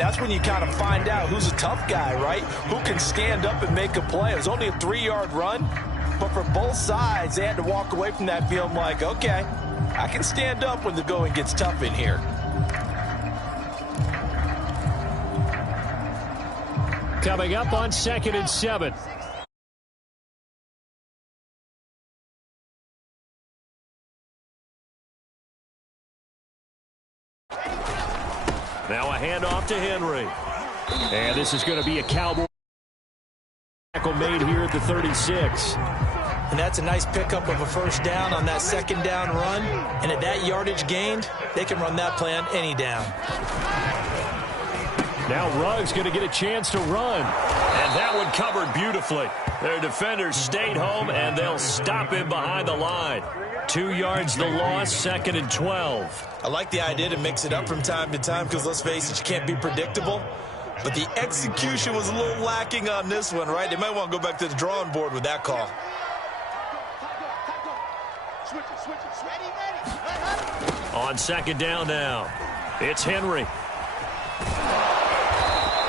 that's when you kind of find out who's a tough guy, right? Who can stand up and make a play. It was only a 3-yard run, but for both sides, they had to walk away from that feeling like, okay, I can stand up when the going gets tough in here. Coming up on 2nd and 7. Now a handoff to Henry. And this is going to be a Cowboy tackle made here at the 36. And that's a nice pickup of a first down on that second down run. And at that yardage gained, they can run that play on any down. Now Ruggs going to get a chance to run. And that one covered beautifully. Their defenders stayed home, and they'll stop him behind the line. 2 yards the loss, 2nd and 12. I like the idea to mix it up from time to time because, let's face it, you can't be predictable. But the execution was a little lacking on this one, right? They might want to go back to the drawing board with that call. On 2nd down now, it's Henry.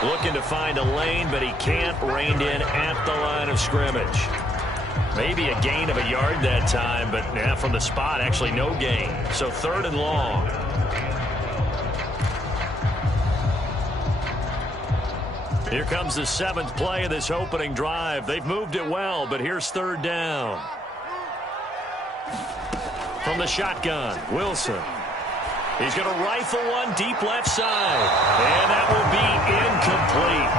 Looking to find a lane, but he can't. Reined in at the line of scrimmage. Maybe a gain of a yard that time, but yeah, from the spot, actually no gain. So 3rd and long. Here comes the 7th play of this opening drive. They've moved it well, but here's 3rd down. From the shotgun, Wilson. He's going to rifle one deep left side. And that will be incomplete.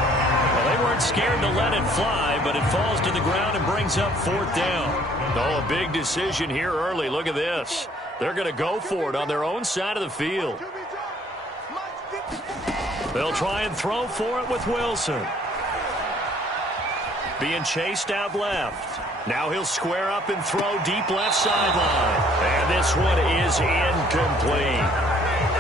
Well, they weren't scared to let it fly, but it falls to the ground and brings up 4th down. Oh, a big decision here early. Look at this. They're going to go for it on their own side of the field. They'll try and throw for it with Wilson. Being chased out left. Now he'll square up and throw deep left sideline. And this one is incomplete.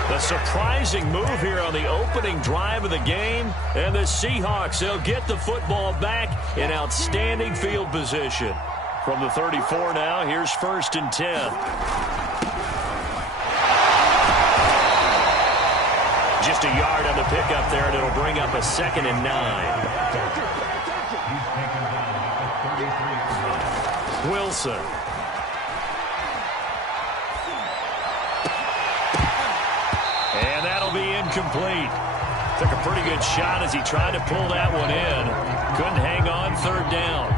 The surprising move here on the opening drive of the game. And the Seahawks, they'll get the football back in outstanding field position. From the 34 now, here's 1st and 10. Just a yard on the pickup there, and it'll bring up a 2nd and 9. Wilson. And that'll be incomplete. Took a pretty good shot as he tried to pull that one in. Couldn't hang on, 3rd down.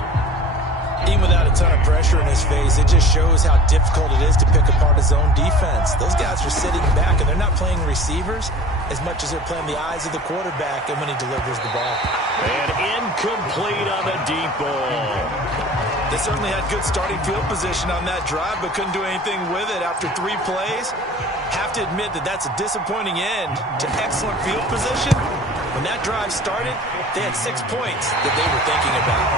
Even without a ton of pressure in his face, it just shows how difficult it is to pick apart his own defense. Those guys are sitting back, and they're not playing receivers as much as they're playing the eyes of the quarterback and when he delivers the ball. And incomplete on the deep ball. They certainly had good starting field position on that drive, but couldn't do anything with it after 3 plays. Have to admit that that's a disappointing end to excellent field position. When that drive started, they had 6 points that they were thinking about.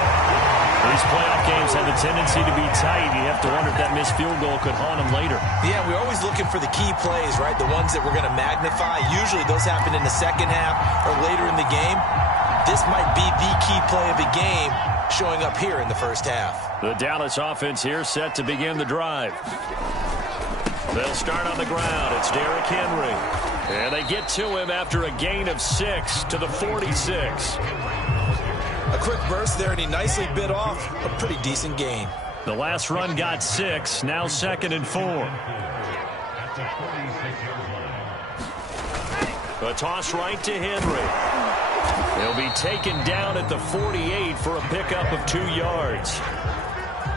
These playoff games have a tendency to be tight. You have to wonder if that missed field goal could haunt them later. Yeah, we're always looking for the key plays, right? The ones that we're going to magnify. Usually those happen in the second half or later in the game. This might be the key play of the game showing up here in the first half. The Dallas offense here set to begin the drive. They'll start on the ground. It's Derrick Henry. And they get to him after a gain of 6 to the 46. A quick burst there, and he nicely bit off a pretty decent gain. The last run got 6, now 2nd and 4. A toss right to Henry. He'll be taken down at the 48 for a pickup of 2 yards.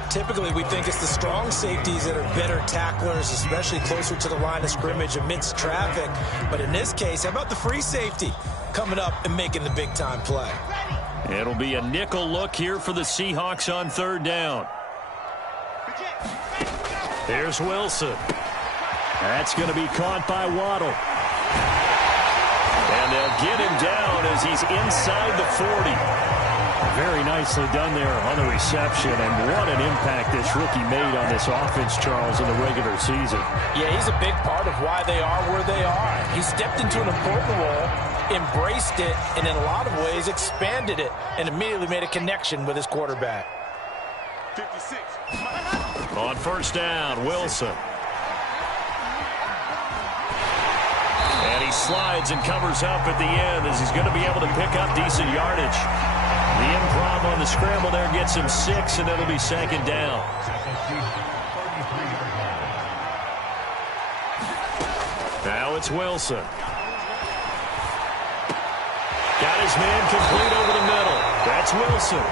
Typically, we think it's the strong safeties that are better tacklers, especially closer to the line of scrimmage amidst traffic. But in this case, how about the free safety coming up and making the big-time play? It'll be a nickel look here for the Seahawks on 3rd down. Here's Wilson. That's going to be caught by Waddle. And they'll get him down as he's inside the 40. Very nicely done there on the reception, and what an impact this rookie made on this offense, Charles, in the regular season. Yeah, he's a big part of why they are where they are. He stepped into an important role, embraced it, and in a lot of ways expanded it, and immediately made a connection with his quarterback. 56. On 1st down, Wilson. And he he slides and covers up at the end as he's going to be able to pick up decent yardage. The improv on the scramble there gets him 6, and it'll be second down. Now it's Wilson. Got his man complete over the middle. That's Wilson.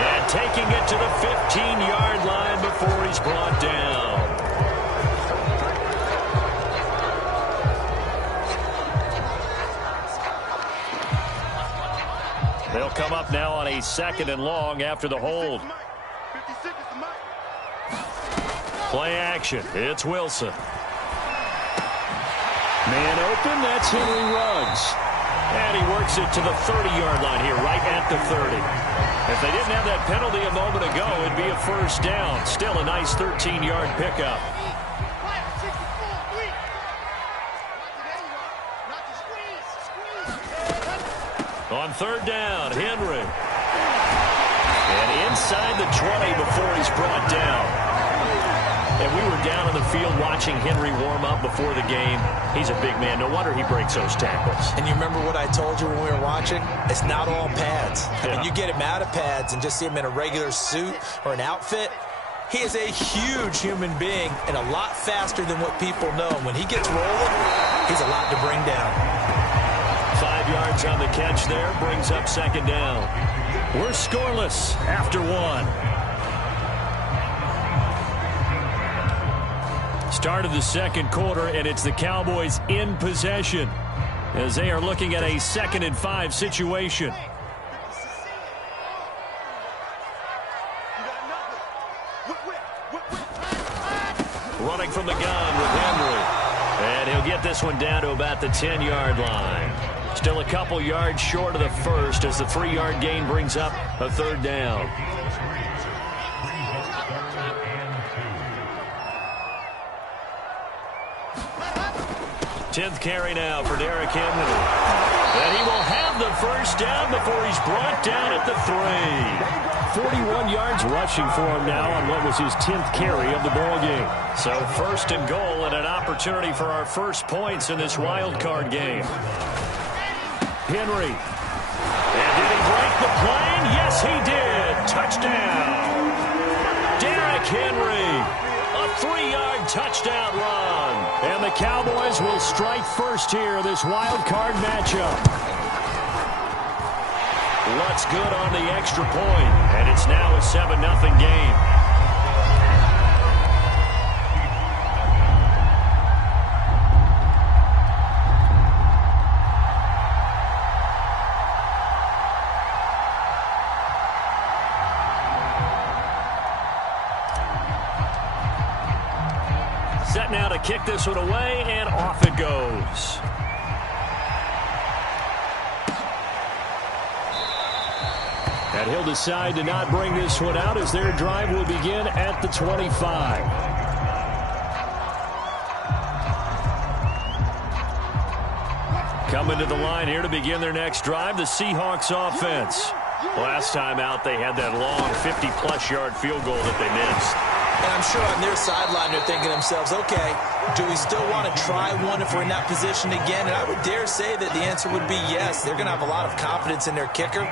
And taking it to the 15-yard line before he's brought down. They'll come up now on a 2nd and long after the hold. Play action. It's Wilson. Man open. That's Henry Ruggs. And he works it to the 30-yard line here, right at the 30. If they didn't have that penalty a moment ago, it'd be a first down. Still a nice 13-yard pickup. On 3rd down, Henry. And inside the 20 before he's brought down. And we were down on the field watching Henry warm up before the game. He's a big man. No wonder he breaks those tackles. And you remember what I told you when we were watching? It's not all pads. Yeah. When you get him out of pads and just see him in a regular suit or an outfit, he is a huge human being and a lot faster than what people know. When he gets rolling, he's a lot to bring down. 5 yards on the catch there, brings up 2nd down. We're scoreless after 1. Start of the 2nd quarter, and it's the Cowboys in possession as they are looking at a 2nd and 5 situation. Running from the gun with Henry. And he'll get this one down to about the 10-yard line. Still a couple yards short of the first as the 3-yard gain brings up a 3rd down. 10th carry now for Derrick Henry. And he will have the first down before he's brought down at the 3. 41 yards rushing for him now on what was his 10th carry of the ball game. So 1st and goal and an opportunity for our first points in this wild card game. Henry. And did he break the plane? Yes, he did. Touchdown. Derrick Henry. A 3-yard touchdown run. And the Cowboys will strike first here, this wild card matchup. What's good on the extra point, and it's now a 7-0 game. Set now to kick this one away, and off it goes. And he'll decide to not bring this one out as their drive will begin at the 25. Coming to the line here to begin their next drive, the Seahawks offense. Last time out, they had that long 50-plus yard field goal that they missed. And I'm sure on their sideline they're thinking to themselves, okay, do we still want to try one if we're in that position again? And I would dare say that the answer would be yes. They're going to have a lot of confidence in their kicker.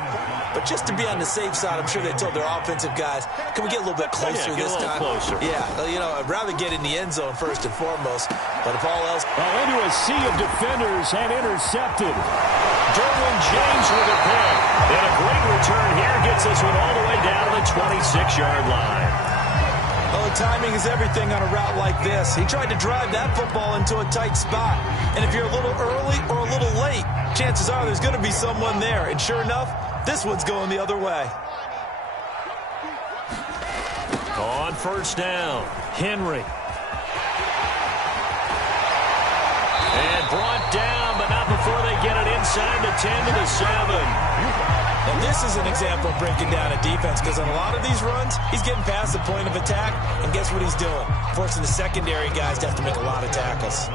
But just to be on the safe side, I'm sure they told their offensive guys, can we get a little bit closer this time? Closer. Yeah, you know, I'd rather get in the end zone first and foremost. But if all else... into a sea of defenders and intercepted. Derwin James with a pick. And a great return here gets this one all the way down to the 26-yard line. Oh, timing is everything on a route like this. He tried to drive that football into a tight spot. And if you're a little early or a little late, chances are there's going to be someone there. And sure enough, this one's going the other way. On 1st down, Henry. And brought down, but not before they get it inside the 10 to the 7. And this is an example of breaking down a defense, because on a lot of these runs, he's getting past the point of attack, and guess what he's doing? Forcing the secondary guys to have to make a lot of tackles.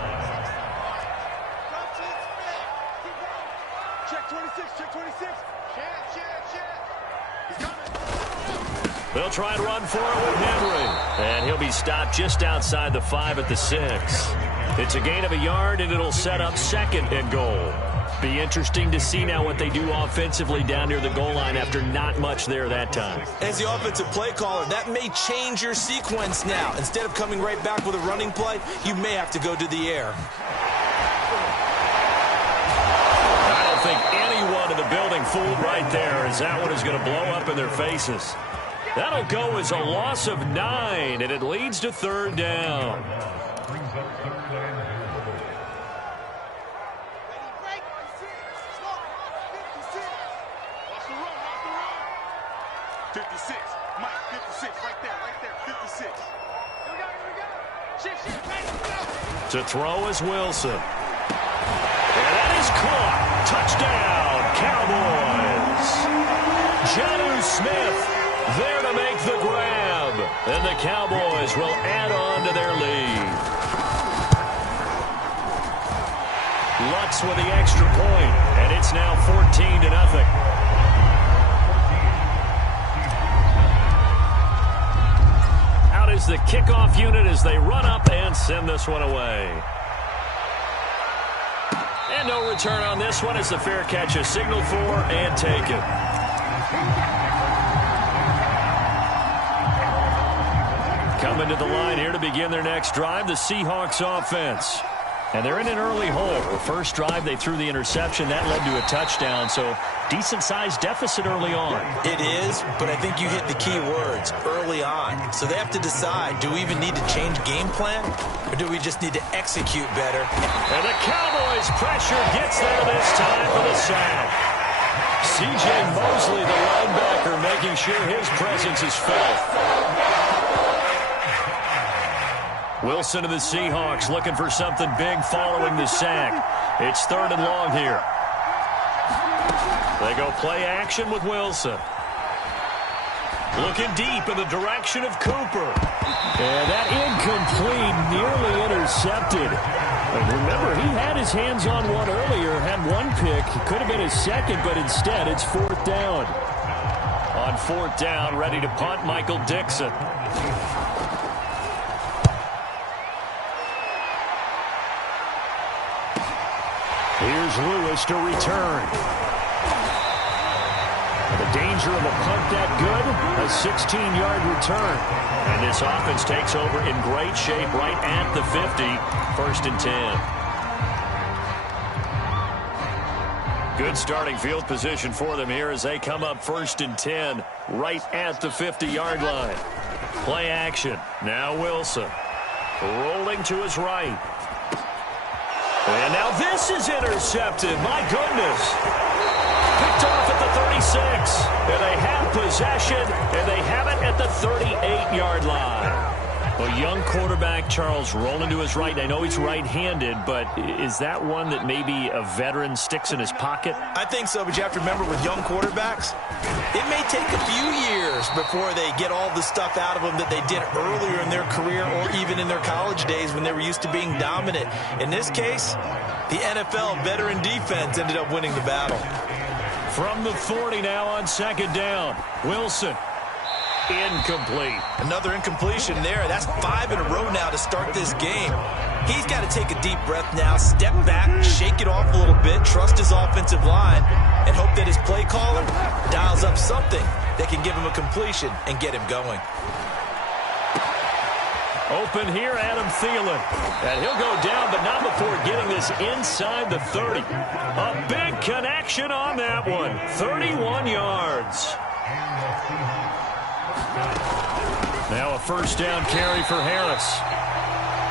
Check 26, check 26. They'll try and run for it with Henry. And he'll be stopped just outside the 5 at the 6. It's a gain of a yard, and it'll set up 2nd and goal. Be interesting to see now what they do offensively down near the goal line after not much there that time. As the offensive play caller, that may change your sequence now. Instead of coming right back with a running play, you may have to go to the air. I don't think anyone in the building fooled right there, as that one is going to blow up in their faces. That'll go as a loss of 9, and it leads to 3rd down. To throw is Wilson. And that is caught. Touchdown, Cowboys. Jonnu Smith there to make the grab. And the Cowboys will add on to their lead. Lutz with the extra point, and it's now 14-0. Is the kickoff unit as they run up and send this one away. And no return on this one as the fair catch is signaled for and taken. Coming to the line here to begin their next drive, the Seahawks offense. And they're in an early hole. The first drive, they threw the interception. That led to a touchdown, so decent-sized deficit early on. It is, but I think you hit the key words, early on. So they have to decide, do we even need to change game plan, or do we just need to execute better? And the Cowboys' pressure gets there this time for the sack. C.J. Mosley, the linebacker, making sure his presence is felt. Wilson of the Seahawks looking for something big following the sack. It's 3rd and long here. They go play action with Wilson. Looking deep in the direction of Cooper. And that incomplete, nearly intercepted. And remember, he had his hands on one earlier, had one pick. It could have been his second, but instead it's 4th down. On 4th down, ready to punt, Michael Dixon. Here's Lewis to return. The danger of a punt that good, a 16-yard return. And this offense takes over in great shape right at the 50, 1st and 10. Good starting field position for them here as they come up 1st and 10, right at the 50-yard line. Play action. Now Wilson. Rolling to his right. And now this is intercepted. My goodness. Picked off at the 36. And they have possession, and they have it at the 38-yard line. A young quarterback, Charles, rolling to his right. I know he's right-handed, but is that one that maybe a veteran sticks in his pocket? I think so, but you have to remember with young quarterbacks, it may take a few years before they get all the stuff out of them that they did earlier in their career or even in their college days when they were used to being dominant. In this case, the NFL veteran defense ended up winning the battle. From the 40 now on 2nd down, Wilson. Incomplete. Another incompletion there. That's 5 in a row now to start this game. He's got to take a deep breath now, step back, shake it off a little bit, trust his offensive line, and hope that his play caller dials up something that can give him a completion and get him going. Open here, Adam Thielen. And he'll go down, but not before getting this inside the 30. A big connection on that one. 31 yards. Now a 1st down carry for Harris.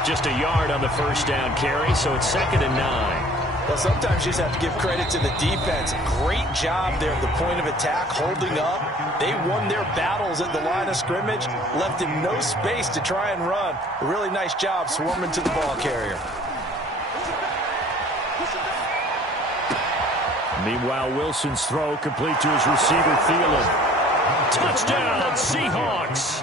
Just a yard on the 1st down carry, so it's 2nd and 9. Well, sometimes you just have to give credit to the defense. Great job there at the point of attack, holding up. They won their battles at the line of scrimmage, left him no space to try and run. A really nice job swarming to the ball carrier. Meanwhile, Wilson's throw complete to his receiver, Thielen. Touchdown, Seahawks.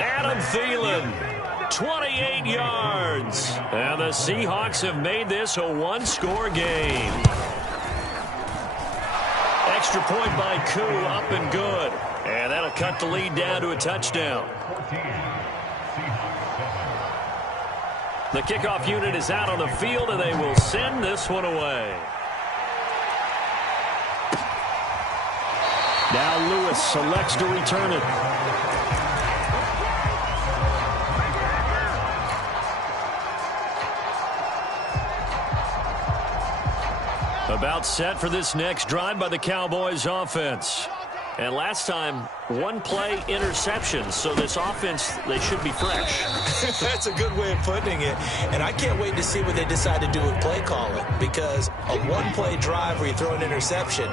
Adam Thielen, 28 yards. And the Seahawks have made this a one-score game. Extra point by Koo, up and good. And that'll cut the lead down to a touchdown. The kickoff unit is out on the field, and they will send this one away. Now Lewis selects to return it. About set for this next drive by the Cowboys offense. And last time, one play interception, so this offense, they should be fresh. That's a good way of putting it. And I can't wait to see what they decide to do with play calling, because a one-play drive where you throw an interception,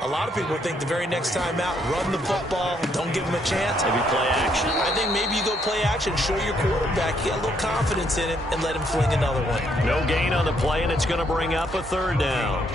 a lot of people think the very next time out, run the football, don't give them a chance. Maybe play action. I think maybe you go play action, show your quarterback, get a little confidence in him, and let him fling another one. No gain on the play, and it's going to bring up a third down.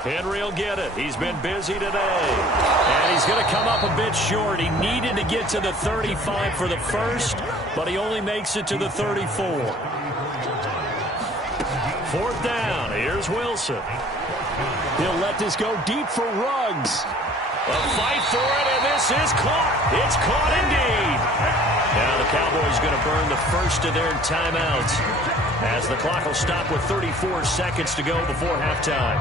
Henry will get it. He's been busy today. And he's going to come up a bit short. He needed to get to the 35 for the first, but he only makes it to the 34. Fourth down. Here's Wilson. He'll let this go deep for Ruggs. A fight for it, and this is caught. It's caught indeed. Now the Cowboys going to burn the first of their timeouts as the clock will stop with 34 seconds to go before halftime.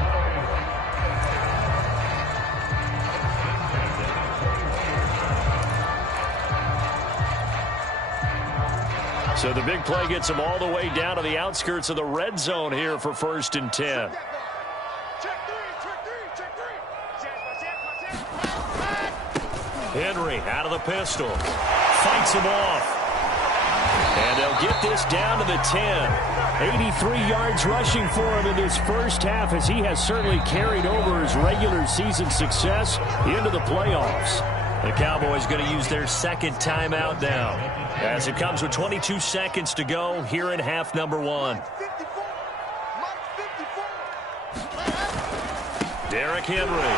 So the big play gets them all the way down to the outskirts of the red zone here for 1st and 10. Henry out of the pistol. Fights him off. And they'll get this down to the 10. 83 yards rushing for him in this first half, as he has certainly carried over his regular season success into the playoffs. The Cowboys going to use their second timeout now, as it comes with 22 seconds to go here in half number 1. Derrick Henry.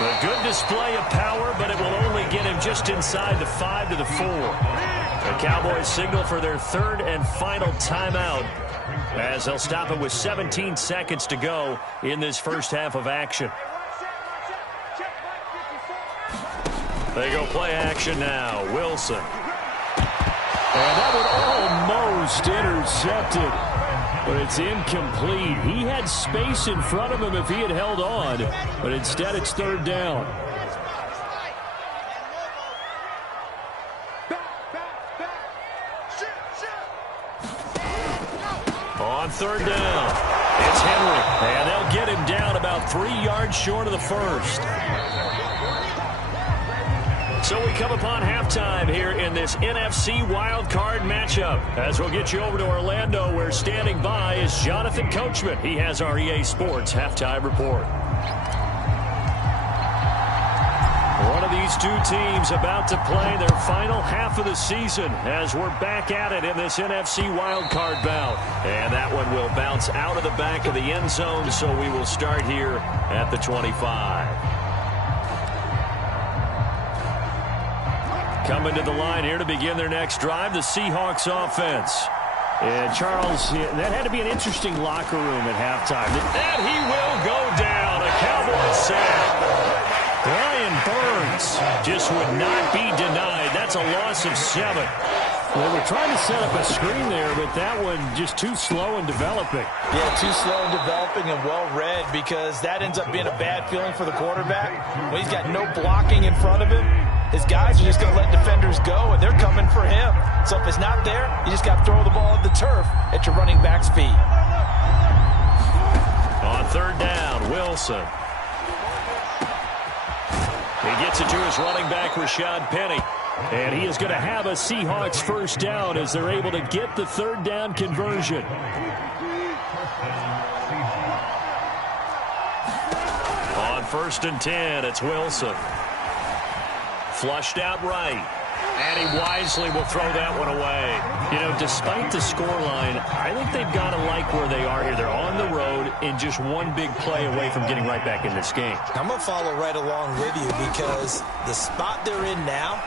A good display of power, but it will only get him just inside the 5 to the 4. The Cowboys signal for their third and final timeout, as they'll stop it with 17 seconds to go in this first half of action. They go play action now. Wilson. And that one almost intercepted, but it's incomplete. He had space in front of him if he had held on, but instead it's third down. On third down, it's Henry, and they'll get him down about 3 yards short of the first. So we come upon halftime here in this NFC wildcard matchup, as we'll get you over to Orlando, where standing by is Jonathan Coachman. He has our EA Sports halftime report. One of these two teams about to play their final half of the season, as we're back at it in this NFC wildcard bout. And that one will bounce out of the back of the end zone, so we will start here at the 25. Coming to the line here to begin their next drive, the Seahawks offense. And Charles, that had to be an interesting locker room at halftime. And he will go down. A Cowboys sack. Brian Burns just would not be denied. That's a loss of 7. They were trying to set up a screen there, but that one just too slow in developing. Yeah, too slow in developing and well read, because that ends up being a bad feeling for the quarterback. When he's got no blocking in front of him, his guys are just going to let defenders go, and they're coming for him. So if it's not there, you just got to throw the ball at the turf at your running back speed. On third down, Wilson. He gets it to his running back, Rashad Penny. And he is going to have a Seahawks first down as they're able to get the third down conversion. On 1st and 10, it's Wilson. Flushed out right. And he wisely will throw that one away. You know, despite the scoreline, I think they've got to like where they are here. They're on the road and just one big play away from getting right back in this game. I'm going to follow right along with you because the spot they're in now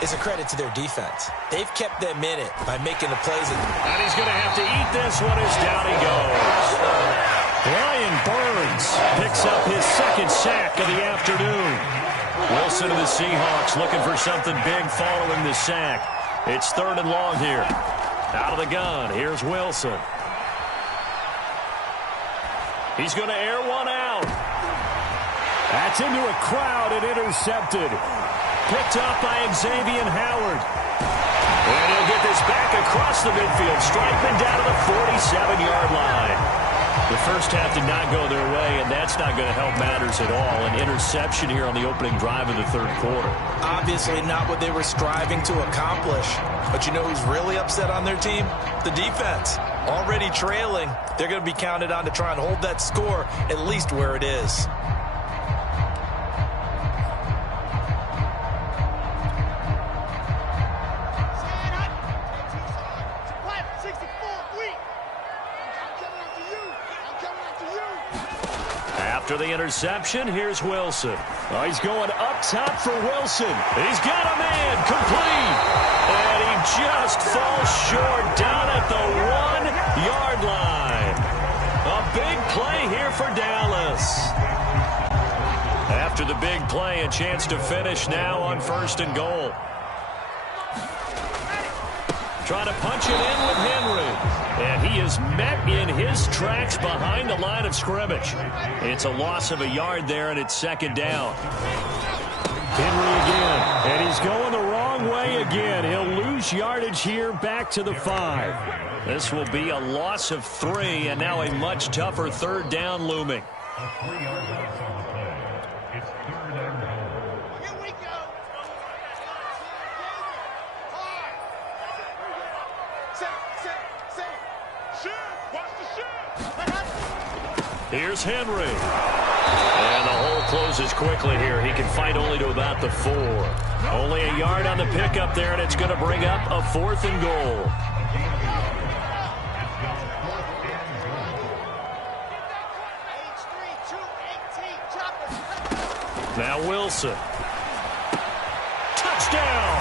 is a credit to their defense. They've kept them in it by making the plays. And he's going to have to eat this one as down he goes. Brian Burns picks up his second sack of the afternoon. Wilson of the Seahawks looking for something big following the sack. It's 3rd and long here. Out of the gun, here's Wilson. He's going to air one out. That's into a crowd and intercepted. Picked up by Xavier Howard. And he'll get this back across the midfield, striking down to the 47-yard line. The first half did not go their way, and that's not going to help matters at all. An interception here on the opening drive of the 3rd quarter. Obviously not what they were striving to accomplish. But you know who's really upset on their team? The defense. Already trailing, they're going to be counted on to try and hold that score at least where it is. After the interception, here's Wilson. Oh, he's going up top for Wilson. He's got a man complete. And he just falls short down at the 1-yard line. A big play here for Dallas. After the big play, a chance to finish now on 1st and goal. Trying to punch it in with Henry. And he is met in his tracks behind the line of scrimmage. It's a loss of a yard there, and it's 2nd down. Henry again. And he's going the wrong way again. He'll lose yardage here back to the 5. This will be a loss of 3, and now a much tougher 3rd down looming. Here's Henry. And the hole closes quickly here. He can fight only to about the 4. Only a yard on the pickup there, and it's going to bring up a 4th and goal. Now Wilson. Touchdown!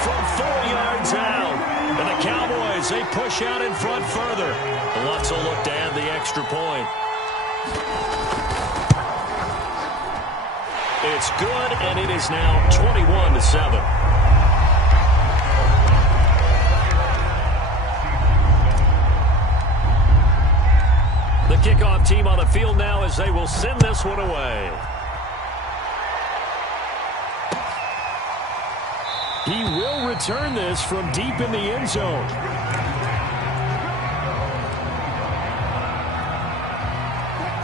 From 4 yards out. And the Cowboys, they push out in front further. Lutz will look to add the extra point. It's good, and it is now 21-7. The kickoff team on the field now as they will send this one away. He will return this from deep in the end zone.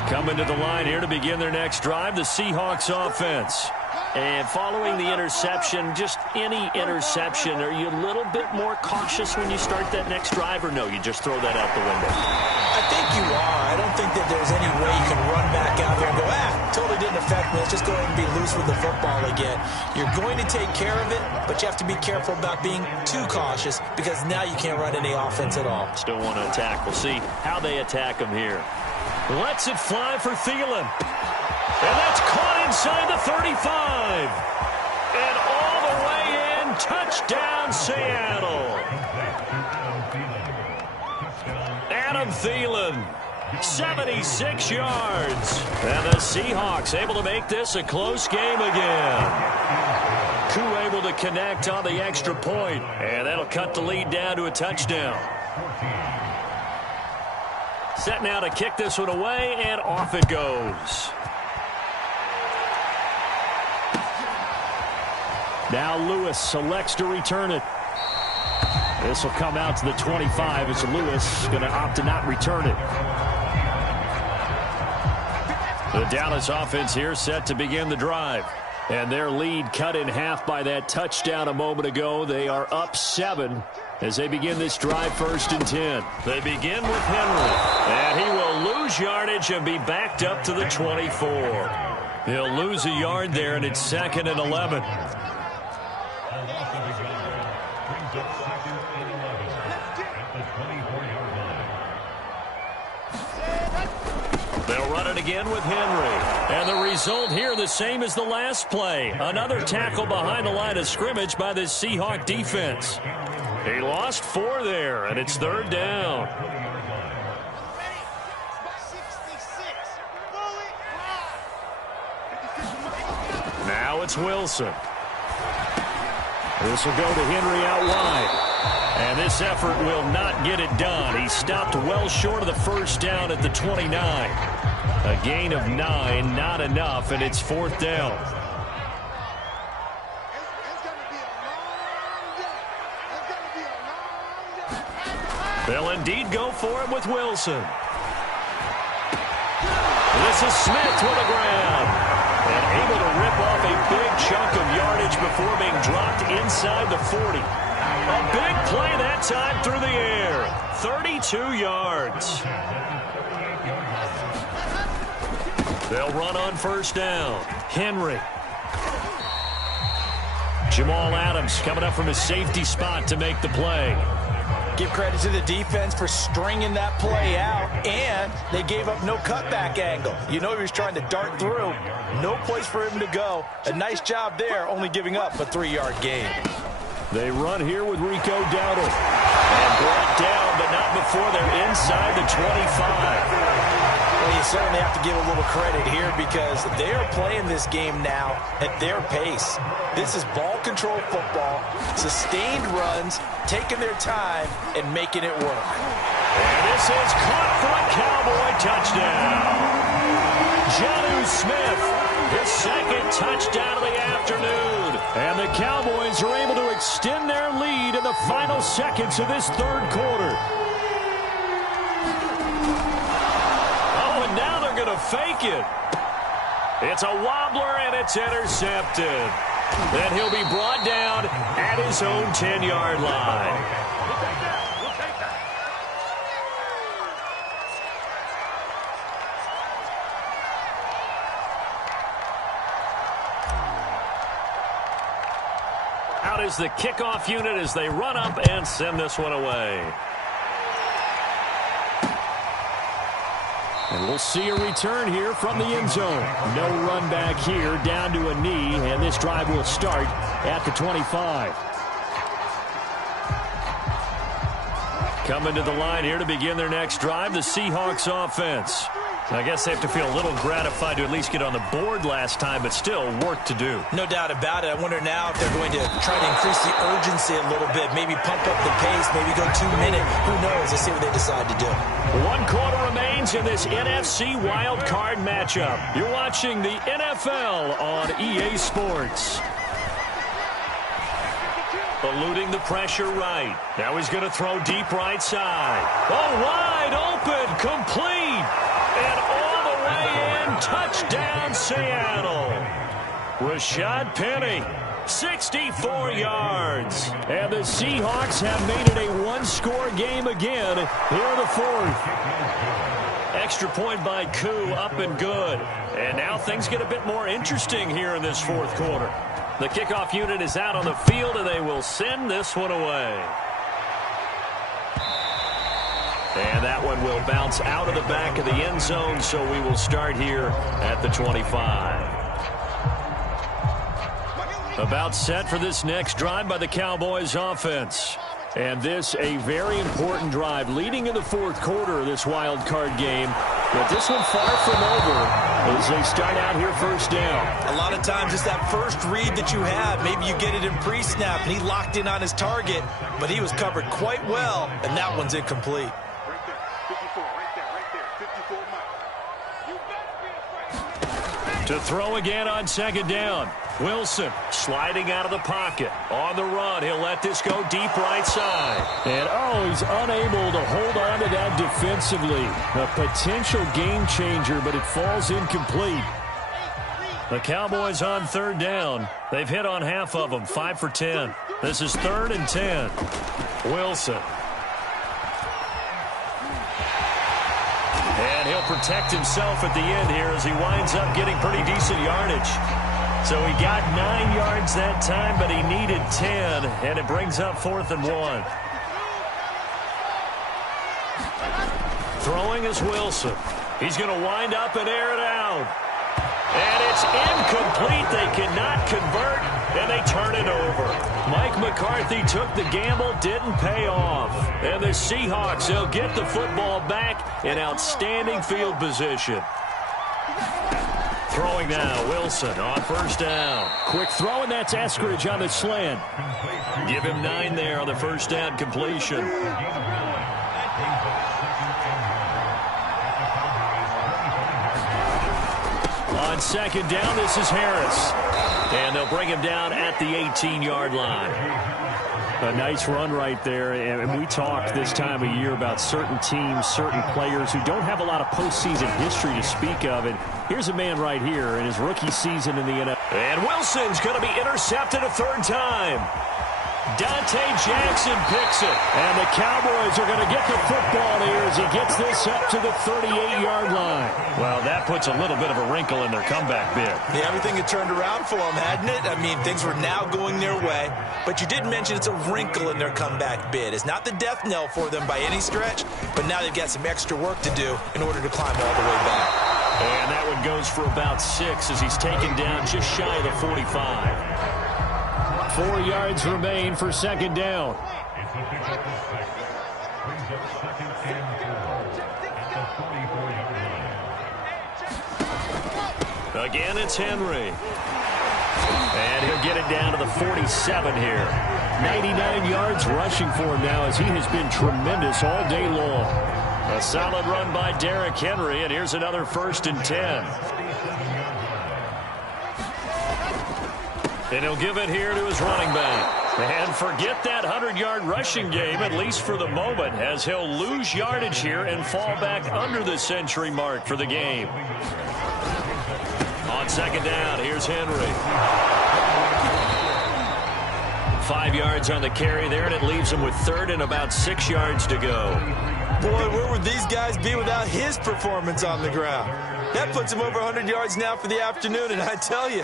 Coming to the line here to begin their next drive, the Seahawks offense. And following the interception, just any interception, are you a little bit more cautious when you start that next drive, or no, you just throw that out the window? I think you are. I don't think that there's any way you can run back out there and go, totally didn't affect me. Let's just go ahead and be loose with the football again. You're going to take care of it, but you have to be careful about being too cautious because now you can't run any offense at all. Still want to attack. We'll see how they attack him here. Lets it fly for Thielen. And that's caught inside the 35. And all the way in, touchdown Seattle. Adam Thielen, 76 yards. And the Seahawks able to make this a close game again. Koo able to connect on the extra point, and that'll cut the lead down to a touchdown. Set now to kick this one away, and off it goes. Now Lewis selects to return it. This will come out to the 25 as Lewis going to opt to not return it. The Dallas offense here set to begin the drive. And their lead cut in half by that touchdown a moment ago. They are up 7 as they begin this drive 1st and 10. They begin with Henry. And he will lose yardage and be backed up to the 24. He'll lose a yard there, and it's 2nd and 11. They'll run it again with Henry. And the result here the same as the last play. Another tackle behind the line of scrimmage by this Seahawk defense. He lost 4 there, and it's 3rd down. Now it's Wilson. This will go to Henry out wide. And this effort will not get it done. He stopped well short of the first down at the 29. A gain of 9, not enough, and it's 4th down. They'll indeed go for it with Wilson. This is Smith with the ground. And able to rip off a big chunk of yardage before being dropped inside the 40. A big play that time through the air. 32 yards. They'll run on 1st down. Henry. Jamal Adams coming up from his safety spot to make the play. Give credit to the defense for stringing that play out, and they gave up no cutback angle. You know he was trying to dart through. No place for him to go. A nice job there, only giving up a 3-yard gain. They run here with Rico Dowdle. And brought down, but not before they're inside the 25. Well, you certainly have to give a little credit here because they are playing this game now at their pace. This is ball control football, sustained runs, taking their time, and making it work. And this is caught for a Cowboy touchdown. Jonnu Smith, his 2nd touchdown of the afternoon. And the Cowboys are able to extend their lead in the final seconds of this 3rd quarter. Oh, and now they're going to fake it. It's a wobbler, and it's intercepted. Then he'll be brought down at his own 10-yard line. Out is the kickoff unit as they run up and send this one away. And we'll see a return here from the end zone. No run back here, down to a knee, and this drive will start at the 25. Coming to the line here to begin their next drive, the Seahawks offense. I guess they have to feel a little gratified to at least get on the board last time, but still work to do. No doubt about it. I wonder now if they're going to try to increase the urgency a little bit, maybe pump up the pace, maybe go 2-minute. Who knows? Let's see what they decide to do. 1 quarter remains in this NFC wild card matchup. You're watching the NFL on EA Sports. Eluding the pressure right. Now he's going to throw deep right side. Oh, wide open, complete. And all the way in, touchdown Seattle. Rashad Penny, 64 yards. And the Seahawks have made it a one-score game again here in the 4th. Extra point by Koo, up and good. And now things get a bit more interesting here in this 4th quarter. The kickoff unit is out on the field, and they will send this one away. And that one will bounce out of the back of the end zone, so we will start here at the 25. About set for this next drive by the Cowboys offense. And this a very important drive leading in the 4th quarter of this wild card game. But this one far from over as they start out here 1st down. A lot of times it's that first read that you have. Maybe you get it in pre-snap, and he locked in on his target, but he was covered quite well, and that one's incomplete. To throw again on 2nd down. Wilson sliding out of the pocket. On the run, he'll let this go deep right side. And, he's unable to hold on to that defensively. A potential game changer, but it falls incomplete. The Cowboys on 3rd down. They've hit on half of them, 5 for 10. This is 3rd and 10. Wilson. And he'll protect himself at the end here as he winds up getting pretty decent yardage. So he got 9 yards that time, but he needed 10, and it brings up 4th and 1. Throwing is Wilson. He's going to wind up and air it out. And it's incomplete. They cannot convert, and they turn it over. Mike McCarthy took the gamble, didn't pay off. And the Seahawks, they'll get the football back in outstanding field position. Throwing now, Wilson on 1st down. Quick throw, and that's Eskridge on the slant. Give him 9 there on the 1st down completion. On 2nd down, this is Harris. And they'll bring him down at the 18-yard line. A nice run right there, and we talk this time of year about certain teams, certain players who don't have a lot of postseason history to speak of. And here's a man right here in his rookie season in the NFL. And Wilson's going to be intercepted a 3rd time. Dante Jackson picks it. And the Cowboys are going to get the football here as he gets this up to the 38-yard line. Well, that puts a little bit of a wrinkle in their comeback bid. Yeah, everything had turned around for them, hadn't it? I mean, things were now going their way. But you did mention it's a wrinkle in their comeback bid. It's not the death knell for them by any stretch, but now they've got some extra work to do in order to climb all the way back. And that one goes for about 6 as he's taken down just shy of the 45. 4 yards remain for 2nd down. Again, it's Henry. And he'll get it down to the 47 here. 99 yards rushing for him now as he has been tremendous all day long. A solid run by Derrick Henry, and here's another 1st and 10. And he'll give it here to his running back. And forget that 100-yard rushing game, at least for the moment, as he'll lose yardage here and fall back under the century mark for the game. On 2nd down, here's Henry. 5 yards on the carry there, and it leaves him with 3rd and about 6 yards to go. Boy, where would these guys be without his performance on the ground? That puts him over 100 yards now for the afternoon, and I tell you,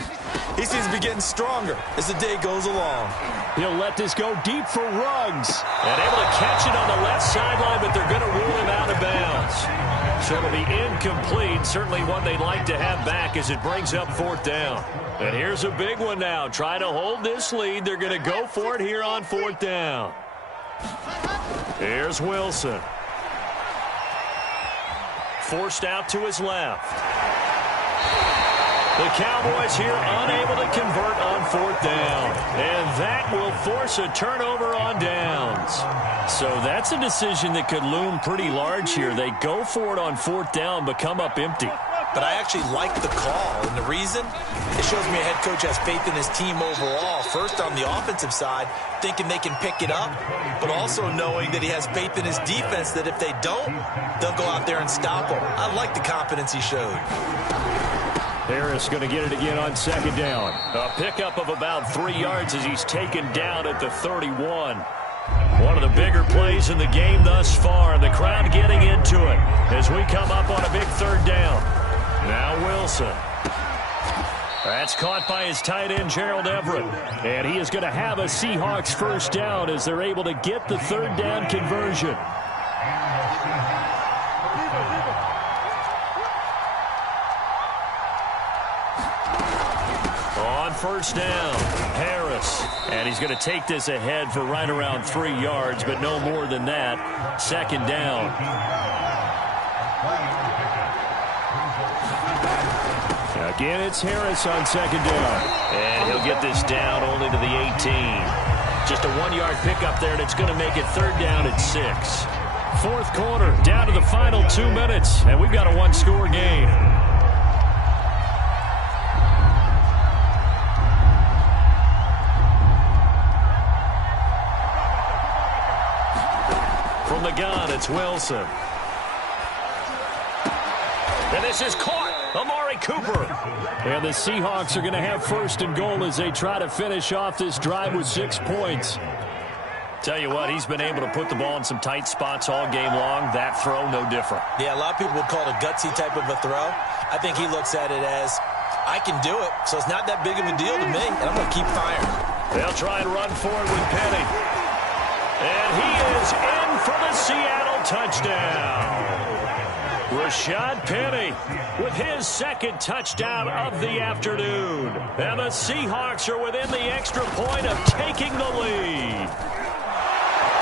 he seems to be getting stronger as the day goes along. He'll let this go deep for Ruggs. And able to catch it on the left sideline, but they're going to rule him out of bounds. So it'll be incomplete, certainly one they'd like to have back as it brings up 4th down. And here's a big one now. Try to hold this lead. They're going to go for it here on 4th down. Here's Wilson. Forced out to his left. The Cowboys here unable to convert on 4th down. And that will force a turnover on downs. So that's a decision that could loom pretty large here. They go for it on 4th down, but come up empty. But I actually like the call, and the reason? It shows me a head coach has faith in his team overall. First, on the offensive side, thinking they can pick it up, but also knowing that he has faith in his defense that if they don't, they'll go out there and stop them. I like the confidence he showed. Harris going to get it again on 2nd down. A pickup of about 3 yards as he's taken down at the 31. One of the bigger plays in the game thus far. The crowd getting into it as we come up on a big 3rd down. Now Wilson. That's caught by his tight end, Gerald Everett. And he is going to have a Seahawks 1st down as they're able to get the 3rd down conversion. On 1st down, Harris. And he's going to take this ahead for right around 3 yards, but no more than that. 2nd down. Again, it's Harris on 2nd down. And he'll get this down only to the 18. Just a 1-yard pickup there, and it's going to make it 3rd down at 6. 4th quarter, down to the final 2 minutes, and we've got a 1-score game. From the gun, it's Wilson. And this is caught. Amari Cooper. And the Seahawks are going to have 1st and goal as they try to finish off this drive with 6 points. Tell you what, he's been able to put the ball in some tight spots all game long. That throw, no different. Yeah, a lot of people would call it a gutsy type of a throw. I think he looks at it as, I can do it, so it's not that big of a deal to me, and I'm going to keep firing. They'll try and run for it with Penny. And he is in for the Seattle touchdown. Rashad Penny with his second touchdown of the afternoon. And the Seahawks are within the extra point of taking the lead.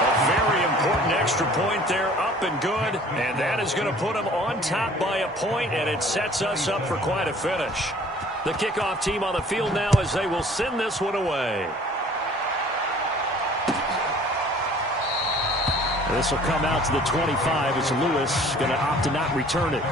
A very important extra point there, up and good. And that is going to put them on top by a point, and it sets us up for quite a finish. The kickoff team on the field now as they will send this one away. This will come out to the 25 as Lewis going to opt to not return it.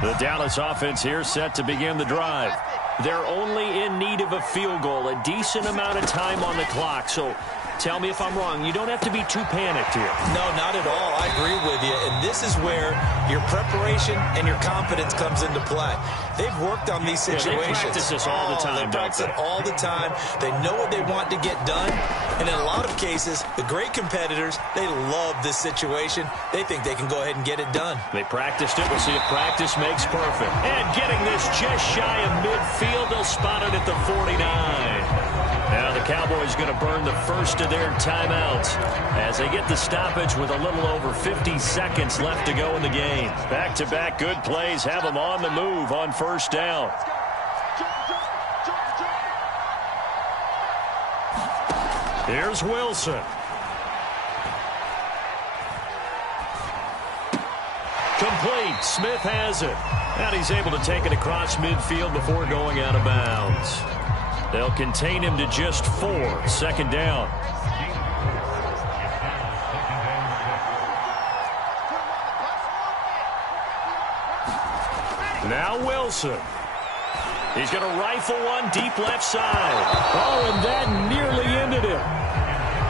The Dallas offense here set to begin the drive. They're only in need of a field goal, a decent amount of time on the clock. So tell me if I'm wrong. You don't have to be too panicked here. No, not at all. I agree with you. And this is where your preparation and your confidence comes into play. They've worked on these situations. They practice this all the time, They practice it all the time. They know what they want to get done. And in a lot of cases, the great competitors, they love this situation. They think they can go ahead and get it done. They practiced it. We'll see if practice makes perfect. And getting this just shy of midfield, they'll spot it at the 49. Now the Cowboys going to burn the first of their timeouts as they get the stoppage with a little over 50 seconds left to go in the game. Back-to-back good plays have them on the move on first down. Here's Wilson. Complete. Smith has it. And he's able to take it across midfield before going out of bounds. They'll contain him to just 4. Second down. Now Wilson. He's going to rifle one deep left side. Oh, and that nearly ended it.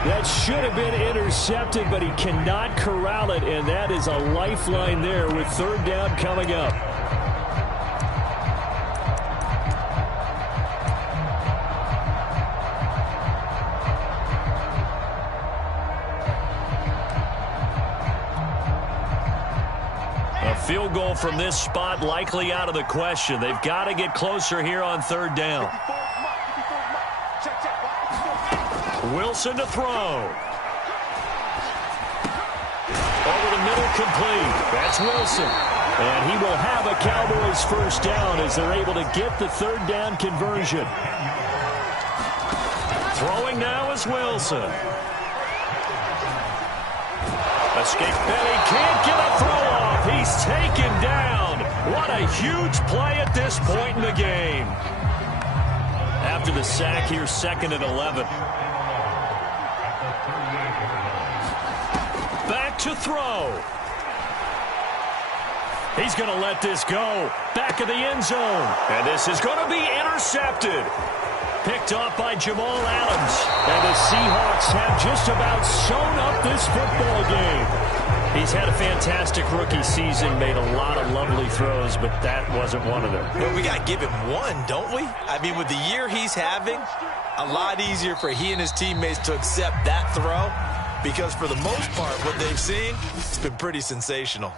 That should have been intercepted, but he cannot corral it, and that is a lifeline there with third down coming up. Field goal from this spot likely out of the question. They've got to get closer here on third down. Wilson to throw. Over the middle, complete. That's Wilson. And he will have a Cowboys first down as they're able to get the third down conversion. Throwing now is Wilson. Escape Benny, can't get a throw off. He's taken down. What a huge play at this point in the game. After the sack here, second and 11. Back to throw. He's going to let this go. Back of the end zone. And this is going to be intercepted. Picked off by Jamal Adams. And the Seahawks have just about sewn up this football game. He's had a fantastic rookie season, made a lot of lovely throws, but that wasn't one of them. Well, we got to give him one, don't we? I mean, with the year he's having, a lot easier for he and his teammates to accept that throw because for the most part, what they've seen, it's been pretty sensational.